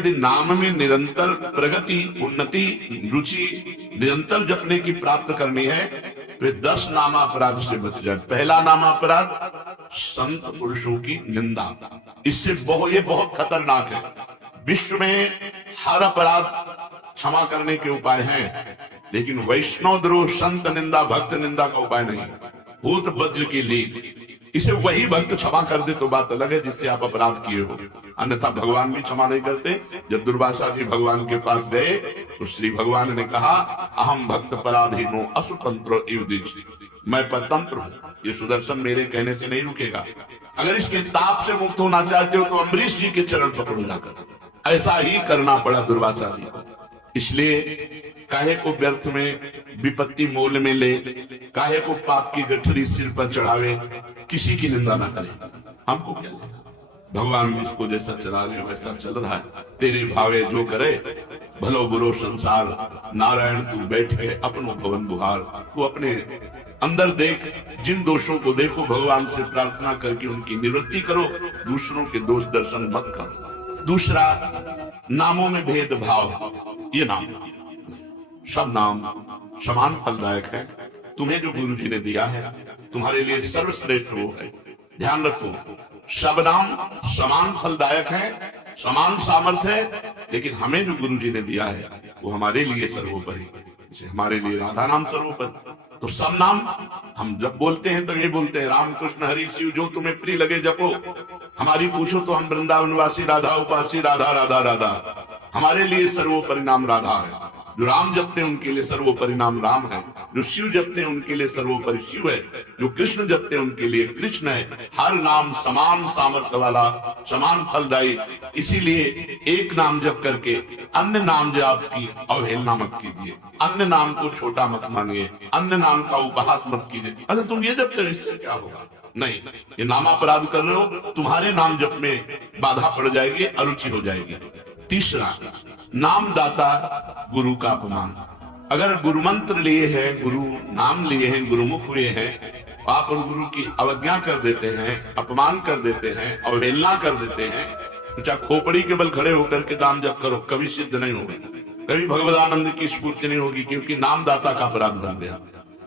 यदि नाम में निरंतर प्रगति, उन्नति, रुचि निरंतर जपने की प्राप्त करनी है, फिर 10 नामापराध से बच जाए। पहला नामापराध संत पुरुषों की निंदा। इससे ये बहुत खतरनाक है। विश्व में हर अपराध क्षमा करने के उपाय हैं, लेकिन वैष्णव द्रोह, संत निंदा, भक्त निंदा का उपाय नहीं। भूत वज्र की लीक, इसे वही भक्त क्षमा कर दे तो बात अलग है जिससे आप अपराध किए हो, अन्यथा भगवान भी क्षमा नहीं करते। जब दुर्वासा जी भगवान के पास गए तो श्री भगवान ने कहा, अहम भक्त पराधीनो असुतंत्र युधिष्ठ, मैं परतंत्र हूं, ये सुदर्शन मेरे कहने से नहीं रुकेगा। अगर इसके ताप से मुक्त होना चाहते हो तो अम्बरीश जी के चरण पकड़ो जाकर। ऐसा ही करना पड़ा दुर्वासा जी को। इसलिए काहे को व्यर्थ में विपत्ति मोल में ले, काहे को पाप की गठरी सिर पर चढ़ावे, किसी की निंदा ना करें। हमको क्या लेना, भगवान जिसको जैसा चला रहे वैसा चल रहा है। तेरे भावे जो करे, भलो बुरो संसार, नारायण तू बैठ के अपनो भवन बुहार। तू अपने अंदर देख, जिन दोषों को देखो, भगवान से प्रार्थना करके उनकी निवृत्ति करो, दूसरों के दोष दर्शन मत करो। दूसरा, नामों में भेदभाव। ये नाम, सब नाम समान फलदायक है। तुम्हें जो गुरु जी ने दिया है तुम्हारे लिए सर्वश्रेष्ठ वो है। ध्यान रखो, सब नाम समान फलदायक है, समान सामर्थ्य है, लेकिन हमें जो गुरु जी ने दिया है वो हमारे लिए सर्वोपरि। हमारे लिए राधा नाम सर्वोपरि। तो सब नाम हम जब बोलते हैं तो ये बोलते हैं, राम कृष्ण हरि शिव जो तुम्हें प्रिय लगे जपो। हमारी पूछो तो हम वृंदावनवासी, राधा उपासी, राधा राधा राधा। हमारे लिए सर्वोपरि नाम राधा है। जो राम जपते हैं उनके लिए सर्वोपरि नाम राम है। जो शिव जपते हैं उनके लिए सर्वोपरि शिव है। जो कृष्ण जपते हैं उनके लिए कृष्ण है। हर नाम समान सामर्थ्य वाला, समान फलदायी। इसीलिए एक नाम जप करके अन्य नाम जाप की अवहेलना मत कीजिए, अन्य नाम को छोटा मत मानिए, अन्य नाम का उपहास मत कीजिए। अगर तुम ये जपते हो इससे क्या होगा? नहीं, ये नामापराध कर रहे हो, तुम्हारे नाम जप में बाधा पड़ जाएगी, अरुचि हो जाएगी। तीसरा, नाम दाता गुरु का अपमान। अगर गुरु मंत्र लिए हैं, गुरु नाम लिए हैं, गुरुमुख हुए हैं, आप उन गुरु की अवज्ञा कर देते हैं, अपमान कर देते हैं, अवहेलना कर देते हैं, तो चाहे खोपड़ी के बल खड़े होकर के नाम जप करो, कभी सिद्ध नहीं होगा, कभी भगवदानंद की स्फूर्ति नहीं होगी, क्योंकि नाम दाता का अपराध बन गया।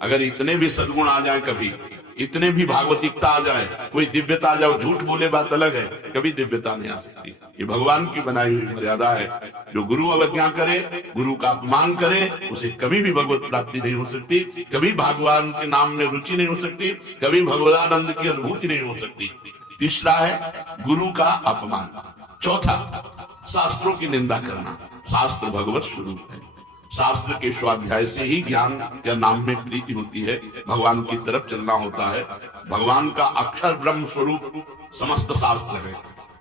अगर इतने भी सद्गुण आ जाए, कभी इतने भी भागवतिकता आ जाए, कोई दिव्यता आ जाए, झूठ बोले बात अलग है, कभी दिव्यता नहीं आ सकती। ये भगवान की बनाई हुई मर्यादा है। जो गुरु अवज्ञा करे, गुरु का अपमान करे, उसे कभी भी भगवत प्राप्ति नहीं हो सकती, कभी भगवान के नाम में रुचि नहीं हो सकती, कभी भगवदानंद की अनुभूति नहीं हो सकती। तीसरा है गुरु का अपमान। चौथा, शास्त्रों की निंदा करना। शास्त्र भगवत स्वरूप है। शास्त्र के स्वाध्याय से ही ज्ञान या नाम में प्रीति होती है, भगवान की तरफ चलना होता है। भगवान का अक्षर ब्रह्म स्वरूप समस्त शास्त्र है।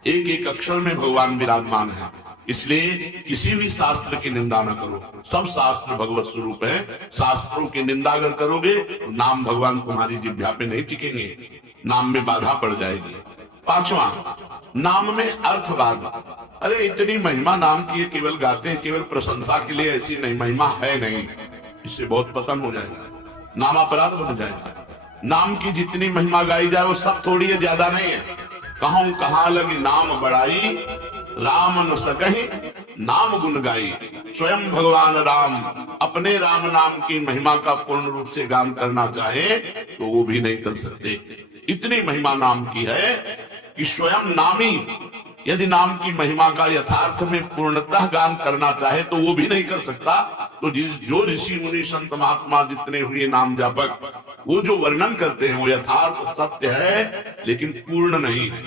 एक एक अक्षर में भगवान विराजमान है। इसलिए किसी भी शास्त्र की निंदा न करो। सब शास्त्र भगवत स्वरूप है। शास्त्रों की निंदा अगर करोगे तो नाम भगवान तुम्हारी जिह्वा पे नहीं टिकेंगे, नाम में बाधा पड़ जाएगी। पांचवा, नाम में अर्थवाद। अरे इतनी महिमा नाम की, केवल गाते हैं, केवल प्रशंसा के लिए, ऐसी नहीं महिमा है नहीं। इससे बहुत पतन हो जाएगा, नाम अपराध बन जाएगा। नाम की जितनी महिमा गाई जाए वो सब थोड़ी है, ज्यादा नहीं है। कहूं कहां लगी नाम बड़ाई, राम न सकहि नाम गुण गाई। स्वयं भगवान राम अपने राम नाम की महिमा का पूर्ण रूप से गान करना चाहे तो वो भी नहीं कर सकते। इतनी महिमा नाम की है कि स्वयं नामी यदि नाम की महिमा का यथार्थ में पूर्णतः गान करना चाहे तो वो भी नहीं कर सकता। तो जो ऋषि मुनि संत महात्मा जितने हुए नाम जापक, वो जो वर्णन करते हैं वो यथार्थ सत्य है, लेकिन पूर्ण नहीं है।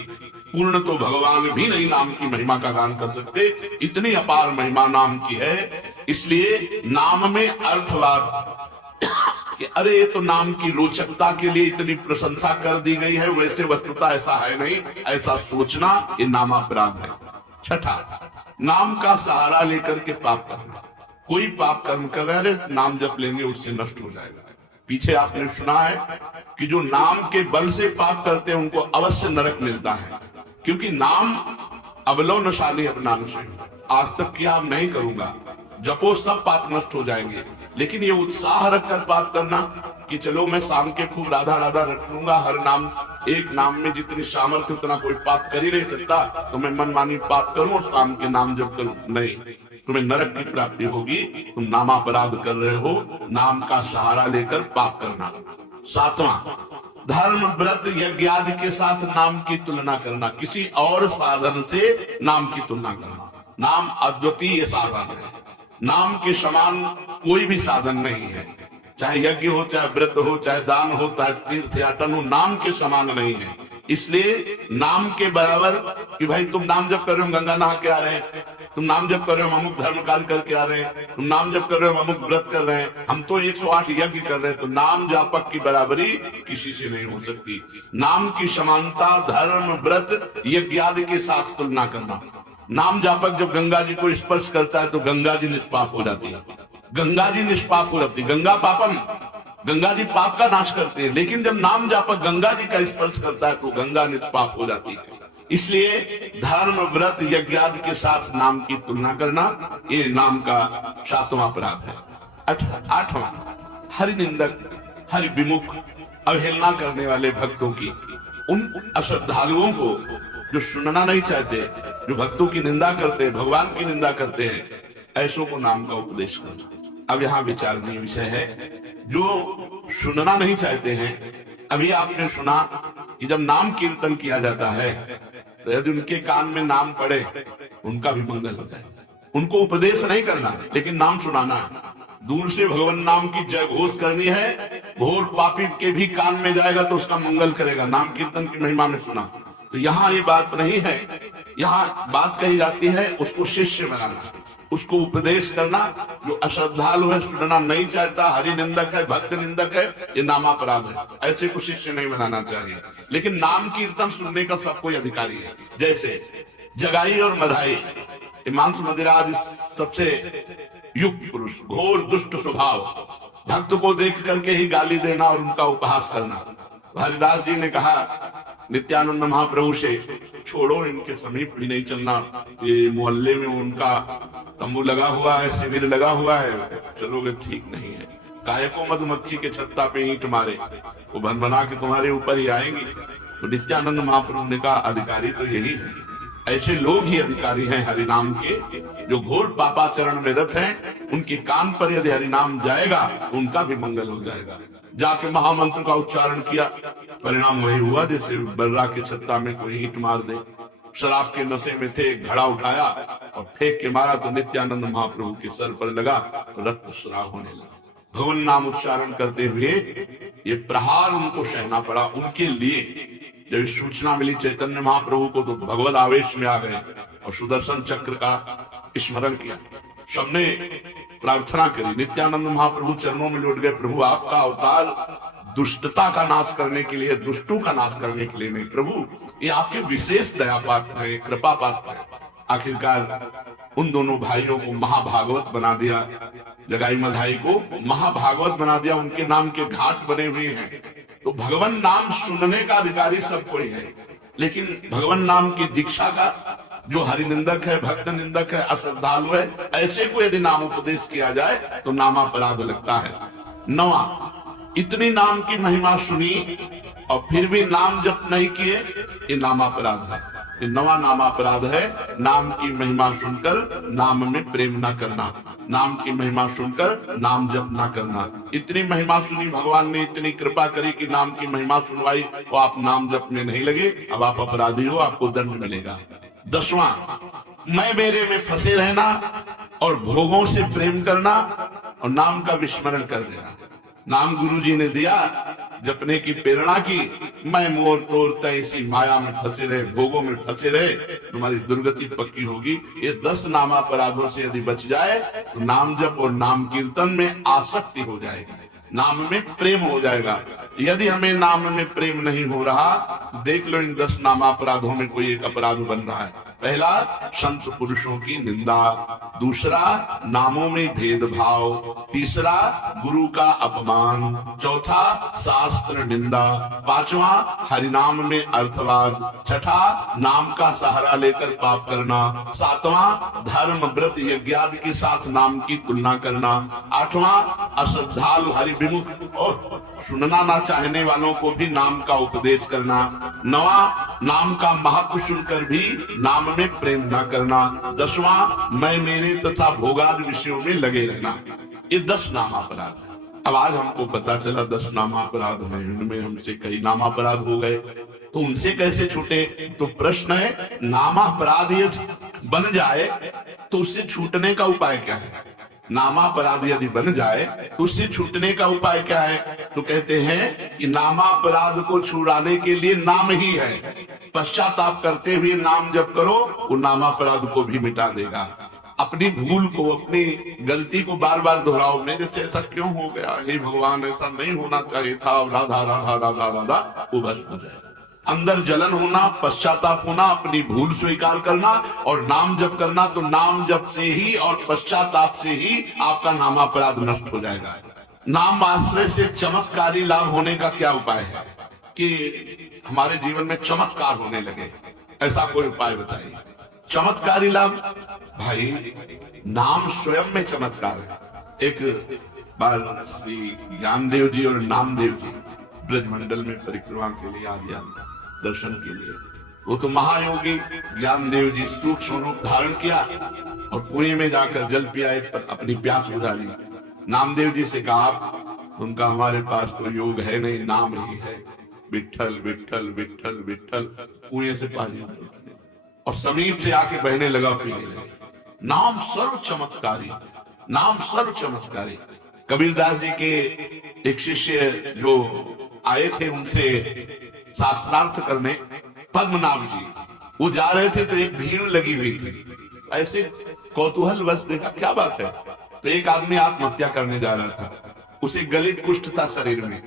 पूर्ण तो भगवान भी नहीं नाम की महिमा का गान कर सकते, इतनी अपार महिमा नाम की है। इसलिए नाम में अर्थवाद कि अरे ये तो नाम की रोचकता के लिए इतनी प्रशंसा कर दी गई है, वैसे वस्तुतः ऐसा है नहीं, ऐसा सोचना ये नामापराध है। छठा, नाम का सहारा लेकर के पाप करना। कोई पाप कर्म कर रहे हैं, नाम जप लेंगे उससे नष्ट हो जाएगा। पीछे आपने सुना है कि जो नाम के बल से पाप करते हैं उनको अवश्य नरक मिलता है, क्योंकि नाम अबलो नशानी अपना नशे। आज तक किया, अब नहीं करूंगा, जपो सब पाप नष्ट हो जाएंगे। लेकिन ये उत्साह रखकर पाप करना कि चलो मैं शाम के खूब राधा राधा रट लूंगा, हर नाम एक नाम में जितनी सामर्थ्य उतना कोई पाप कर ही नहीं सकता। तो मैं मनमानी पाप करूं और शाम के नाम जप करूं, नहीं, तुम्हें नरक की प्राप्ति होगी। तुम नामापराध कर रहे हो, नाम का सहारा लेकर पाप करना। सातवां, धर्म व्रत यज्ञ आदि के साथ नाम की तुलना करना, किसी और साधन से नाम की तुलना करना। नाम अद्वितीय साधन है, नाम के समान कोई भी साधन नहीं है। चाहे यज्ञ हो, चाहे व्रत हो, चाहे दान हो, चाहे तीर्थ याटन हो, नाम के समान नहीं है। इसलिए नाम के बराबर कि भाई तुम नाम जप कर रहे हो, गंगा नहा के आ रहे हैं, तुम नाम जप कर रहे हो, अमुक धर्म कार्य करके आ रहे हैं, तुम नाम जप कर रहे हो, अमुक व्रत कर रहे हैं, हम तो 108 यज्ञ कर रहे हैं, तो नाम जापक की बराबरी किसी से नहीं हो सकती। नाम की समानता धर्म व्रत यज्ञ आदि के साथ तुलना करना। नाम जापक जब गंगा जी को स्पर्श करता है तो गंगा जी निष्पाप हो जाती है, गंगा जी निष्पाप हो जाती है। गंगा पापम, गंगा जी पाप का नाश करते हैं, लेकिन जब नाम जापक गंगा जी का स्पर्श करता है तो गंगा निष्पाप हो जाती है। इसलिए धर्म व्रत यज्ञ आदि के साथ नाम की तुलना करना, ये नाम का 7वां अपराध है। 8वां, हरि निंदक, हरि विमुख, अवहेलना करने वाले भक्तों की, उन अश्रद्धालुओं को जो सुनना नहीं चाहते, जो भक्तों की निंदा करते हैं, भगवान की निंदा करते हैं, ऐसों को नाम का उपदेश करना। अब यहाँ विचारणीय विषय है, जो सुनना नहीं चाहते हैं। अभी आपने सुना कि जब नाम कीर्तन किया जाता है तो यदि उनके कान में नाम पड़े उनका भी मंगल होता है। उनको उपदेश नहीं करना, लेकिन नाम सुनाना है। दूर से भगवान नाम की जय घोष करनी है, घोर पापी के भी कान में जाएगा तो उसका मंगल करेगा, नाम कीर्तन की महिमा में सुना। तो यहाँ ये बात नहीं है, यहाँ बात कही जाती है उसको शिष्य बनाना, उसको उपदेश करना। जो अश्रद्धालु है, सुनना नहीं चाहता, हरि निंदक है, भक्त निंदक है, ये नामापराध है, ऐसे को शिष्य नहीं बनाना चाहिए। लेकिन नाम कीर्तन सुनने का सब कोई अधिकारी है। जैसे जगाई और मधाई, मांस मदिरा आदि सबसे युक्त पुरुष, घोर दुष्ट स्वभाव, भक्त को देख करके ही गाली देना और उनका उपहास करना। हरिदास जी ने कहा नित्यानंद महाप्रभु से, छोड़ो, इनके समीप भी नहीं चलना, ये मोहल्ले में उनका तंबू लगा हुआ है, शिविर लगा हुआ है, चलोगे ठीक नहीं है। कायको मधुमक्खी के छत्ता पे ईंट मारे, वो बन बना के तुम्हारे ऊपर ही आएंगे। तो नित्यानंद महाप्रभु ने कहा अधिकारी तो यही है, ऐसे लोग ही अधिकारी हैं हरिनाम के, जो घोर पापाचरण में रत हैं। उनके कान पर यदि हरिनाम जाएगा तो उनका भी मंगल हो जाएगा। जाके महामंत्र का उच्चारण किया, परिणाम वही हुआ जैसे बर्रा के छत्ता में कोई ईंट मार दे। शराब के नशे में थे, घड़ा उठाया और फेंक के मारा तो नित्यानंद महाप्रभु के सर पर लगा, रक्त स्राव होने लगा। भगवान नाम उच्चारण करते हुए ये प्रहार उनको सहना पड़ा। उनके लिए जब सूचना मिली चैतन्य महाप्रभु को तो भगवत आवेश में आ गए और सुदर्शन चक्र का स्मरण किया। सबने प्रार्थना करी, नित्यानंद महाप्रभु चरणों में लौट गए, प्रभु आपका अवतार दुष्टता का नाश करने के लिए, दुष्टों का नाश करने के लिए नहीं, प्रभु ये आपके विशेष दया पात्र है, कृपा पात्र है। आखिरकार उन दोनों भाइयों को महाभागवत बना दिया, जगाई मधाई को महाभागवत बना दिया। उनके नाम के घाट बने हुए हैं। तो भगवान नाम सुनने का अधिकारी सब कोई है, लेकिन भगवान नाम की दीक्षा का जो हरि निंदक है, भक्त निंदक है, अश्रद्धालु है, ऐसे को यदि नाम उपदेश किया जाए तो नामापराध लगता है। 9वां, इतनी नाम की महिमा सुनी और फिर भी नाम जप नहीं किए, ये नामापराध है। ये 9वां नामापराध है, नाम की महिमा सुनकर नाम में प्रेम न करना, नाम की महिमा सुनकर नाम जप न करना। इतनी महिमा सुनी, भगवान ने इतनी कृपा करी कि नाम की महिमा सुनवाई, तो आप नाम जप में नहीं लगे, अब आप अपराधी हो, आपको दंड मिलेगा। 10वां, मैं मेरे में फंसे रहना और भोगों से प्रेम करना और नाम का विस्मरण कर देना। नाम गुरु जी ने दिया, जपने की प्रेरणा की, मैं मोर तोर तैसी माया में फंसे रहे, भोगों में फंसे रहे, तुम्हारी दुर्गति पक्की होगी। ये 10 नामापराधों से यदि बच जाए तो नाम जप और नाम कीर्तन में आसक्ति हो जाएगी, नाम में प्रेम हो जाएगा। यदि हमें नाम में प्रेम नहीं हो रहा, देख लो इन 10 नामापराधों में कोई एक अपराध बन रहा है। पहला संत पुरुषों की निंदा, दूसरा नामों में भेदभाव, तीसरा गुरु का अपमान, चौथा शास्त्र निंदा, पांचवा हरिनाम में अर्थवाद, छठा नाम का सहारा लेकर पाप करना, सातवां धर्म व्रत यज्ञादि के साथ नाम की तुलना करना, आठवां अश्रद्धालु हरिविमुख और सुनना ना चाहने वालों को भी नाम का उपदेश करना, नवा नाम का महत्व सुनकर भी नाम में प्रेम न करना, दसवां मैं मेरे तथा भोगादि विषयों में लगे रहना। ये 10 नामापराध है। अब आज हमको पता चला 10 नामापराध है, इनमें हमसे कई नामापराध हो गए, तो उनसे कैसे छूटे? तो प्रश्न है, नामापराध यदि बन जाए तो उससे छूटने का उपाय क्या है? नामापराध यदि बन जाए तो उससे छूटने का उपाय क्या है? तो कहते हैं कि नामापराध को छुड़ाने के लिए नाम ही है। पश्चाताप करते हुए नाम जप करो, वो नामापराध को भी मिटा देगा। अपनी भूल को, अपनी गलती को बार बार दोहराओ, मेरे से ऐसा क्यों हो गया, हे भगवान ऐसा नहीं होना चाहिए था, राधा राधा राधा राधा, वो बस हो जाए। अंदर जलन होना, पश्चाताप होना, अपनी भूल स्वीकार करना और नाम जप करना, तो नाम जप से ही और पश्चाताप से ही आपका नामापराध नष्ट हो जाएगा। नाम आश्रय से चमत्कारी लाभ होने का क्या उपाय है कि हमारे जीवन में चमत्कार होने लगे? ऐसा कोई उपाय बताइए। चमत्कारी लाभ, भाई नाम स्वयं में चमत्कार है। एक बार श्री ज्ञानदेव जी और नामदेव जी ब्रजमंडल में परिक्रमा के लिए आ गया, दर्शन के लिए। वो तो महायोगी ज्ञानदेव जी सूक्ष्म रूप धारण किया और कुएं में जाकर जल पियाए, अपनी प्यास बुझाई। नामदेव जी से कहा, उनका हमारे पास तो योग है नहीं, नाम ही है, विठ्ठल विठ्ठल विठ्ठल विठ्ठल। कुएं से पानी और समीप से आके बहने लगा, पीने लगा। नाम सर्व चमत्कारी, नाम सर्व चमत्कारी। कबीरदास जी के एक शिष्य जो आए थे उनसे शास्त्रार्थ करने, पद्मनाभ जी, वो जा रहे थे तो एक भीड़ लगी हुई थी। ऐसे कौतूहल बस देखा क्या बात है, तो एक आदमी आत्महत्या करने जा रहा था। उसे गलित कुष्ठ था शरीर में,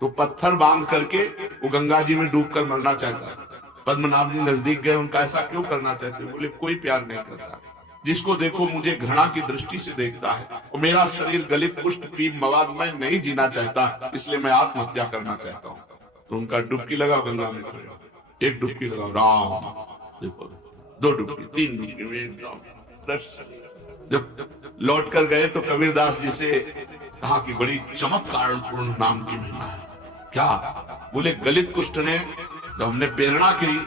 तो पत्थर बांध करके वो गंगा जी में डूबकर मरना चाहता। पद्मनाभ जी नजदीक गए, उनका ऐसा क्यों करना चाहते? बोले कोई प्यार नहीं करता, जिसको देखो मुझे घृणा की दृष्टि से देखता है और मेरा शरीर गलित कुष्ठ पीप मवाद में नहीं जीना चाहता, इसलिए मैं आत्महत्या करना चाहता हूँ। तो उनका डुबकी लगाओ गंगा में, एक डुबकी लगाओ, राम, देखो 2 डुबकी, 3 डुबकी। जब लौट कर गए तो कबीरदास जी से कहा कि बड़ी चमत्कारपूर्ण नाम की महिमा है। क्या? बोले गलित कुष्ठ ने जब हमने प्रेरणा की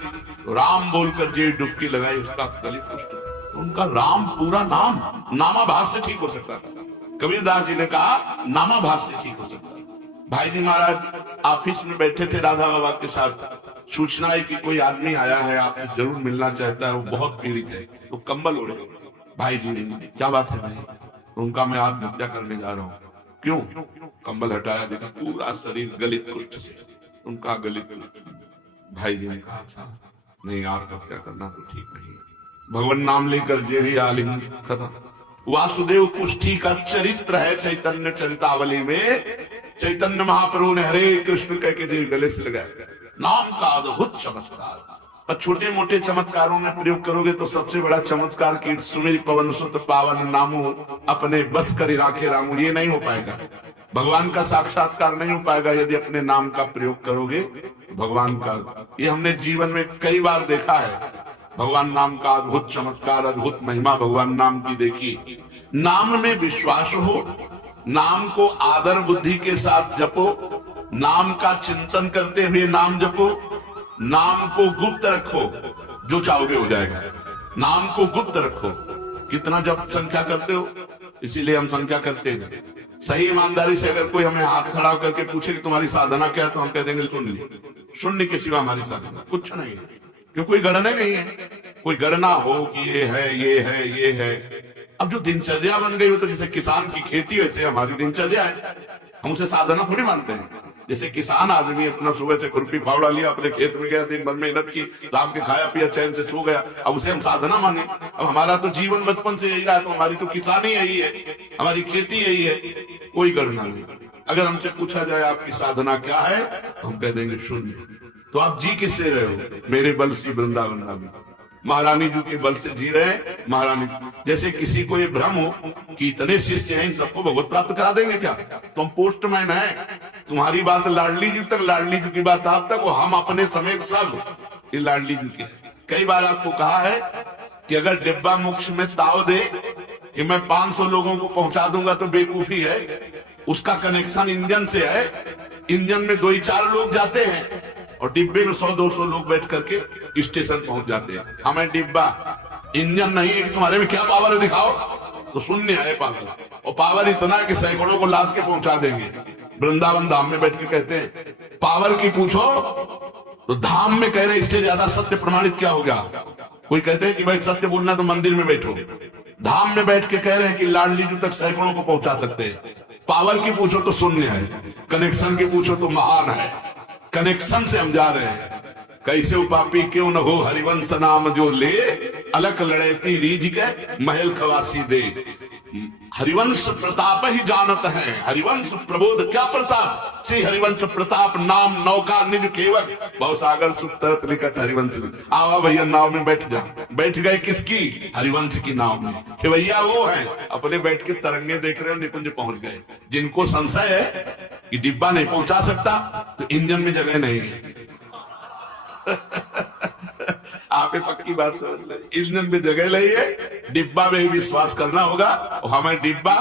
तो राम बोलकर जे डुबकी लगाई, उसका गलित कुष्ठ, उनका राम पूरा नाम नामाभास से ठीक हो सकता था। कबीरदास जी ने कहा नामाभास से ठीक हो सकता। भाई जी महाराज ऑफिस में बैठे थे राधा बाबा के साथ, सूचना है कि कोई आदमी आया है, आपसे जरूर मिलना चाहता है, वो बहुत पीड़ित है, तो कंबल ओढ़े। भाई जी क्या बात है भाई? उनका मैं आत्महत्या करने जा रहा हूँ। क्यों? कंबल हटाया, देखा पूरा शरीर गलित कुष्ठ से, उनका गलित कुष्ठ। भाई जी ने कहा था नहीं, आत्महत्या करना तो ठीक नहीं है, भगवान नाम लेकर जेरी आलिंग खत्म। वासुदेव कुष्ठी का चरित्र है चैतन्य चरितावली में। चैतन्य महाप्रभु ने हरे कृष्ण कह के जेरी गले से लगाया। नाम का अद्भुत चमत्कार। और छोटे मोटे चमत्कारों में प्रयोग करोगे तो सबसे बड़ा चमत्कार की सुमेरी पवन सुत पावन नामो अपने बस कर राखे रामू, ये नहीं हो पाएगा। भगवान का साक्षात्कार नहीं हो पाएगा यदि अपने नाम का प्रयोग करोगे भगवान का। ये हमने जीवन में कई बार देखा है, भगवान नाम का अद्भुत चमत्कार, अद्भुत महिमा भगवान नाम की देखी। नाम में विश्वास हो, नाम को आदर बुद्धि के साथ जपो, नाम का चिंतन करते हुए नाम जपो, नाम को गुप्त रखो, जो चाहोगे हो जाएगा। नाम को गुप्त रखो। कितना जप संख्या करते हो? इसीलिए हम संख्या करते हैं। सही ईमानदारी से अगर कोई हमें हाथ खड़ा करके पूछे कि तुम्हारी साधना क्या है, तो हम कह देंगे शून्य, शून्य के सिवा हमारी साधना कुछ नहीं है। क्यों? कोई गणना नहीं है। कोई गणना हो कि ये है ये है ये है। अब जो दिनचर्या बन गई हो, तो जैसे किसान की खेती वैसे हमारी दिनचर्या है, हम उसे साधना थोड़ी मानते हैं। जैसे किसान आदमी अपना सुबह से खुरपी फावड़ा लिया, अपने खेत में गया, दिन भर मेहनत की, शाम के खाया पिया, चैन से सो गया, अब उसे हम साधना माने। अब हमारा तो जीवन बचपन से यही रहा, तो हमारी तो किसानी यही है, हमारी खेती यही है, कोई गणना नहीं। अगर हमसे पूछा जाए आपकी साधना क्या है, तो हम कह देंगे शून्य। तो आप जी किससे रहे हो? मेरे बल सी वृंदावन में। महारानी जी के बल से जी रहे हैं। महारानी जैसे किसी को ये भ्रम हो कि इतने शिष्य हैं, इन सबको भगवत प्राप्त करा देंगे क्या? तुम पोस्टमैन है, तुम्हारी बात लाडली जी तक, लाडली जी की बात आप तक, वो हम अपने समेत सब ये लाडली जी के। कई बार आपको कहा है कि अगर डिब्बा मोक्ष में ताव दे कि मैं 500 लोगों को पहुंचा दूंगा तो बेवकूफी है। उसका कनेक्शन इंजन से है। इंजन में 2-4 लोग जाते हैं और डिब्बे में 100-200 लोग बैठ करके स्टेशन पहुंच जाते हैं। हमें डिब्बा इंजन नहीं है, तुम्हारे में क्या पावर है दिखाओ, तो शून्य है पावर। और पावर इतना है कि सैकड़ों को लाद के पहुंचा देंगे। वृंदावन धाम में बैठ के कहते हैं पावर की पूछो तो धाम में कह रहे इससे ज्यादा सत्य प्रमाणित क्या हो गया। कोई कहते हैं कि भाई सत्य बोलना तो मंदिर में बैठो, धाम में बैठ के कह रहे हैं कि लाडली जी तक सैकड़ों को पहुंचा सकते हैं। पावर की पूछो तो शून्य है, कनेक्शन की पूछो तो महान है। कनेक्शन से हम जा रहे हैं। कैसे उपापी क्यों न हो हरिवंश नाम जो ले, अलग लड़ेती रीझ के महल खवासी दे। हरिवंश प्रताप ही जानत है, हरिवंश प्रबोध क्या प्रताप, श्री हरिवंश प्रताप नाम नौका निज केवल, भवसागर सुख तरत निकट हरिवंश। आवा भैया नाव में बैठ जा। बैठ गए किसकी? हरिवंश की नाव में। कि भैया वो है अपने बैठ के तरंगे देख रहे हो, निकुंज पहुंच गए। जिनको संशय है कि डिब्बा नहीं पहुंचा सकता तो इंजन में जगह नहीं है। आप पक्की बात समझ ले, इंजन में जगह नहीं है, डिब्बा में विश्वास करना होगा। और हमें डिब्बा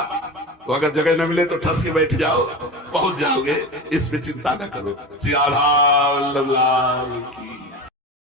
तो अगर जगह न मिले तो ठस के बैठ जाओ, पहुंच जाओगे, इस पे चिंता न करो। श्री राधा वल्लभ लाल की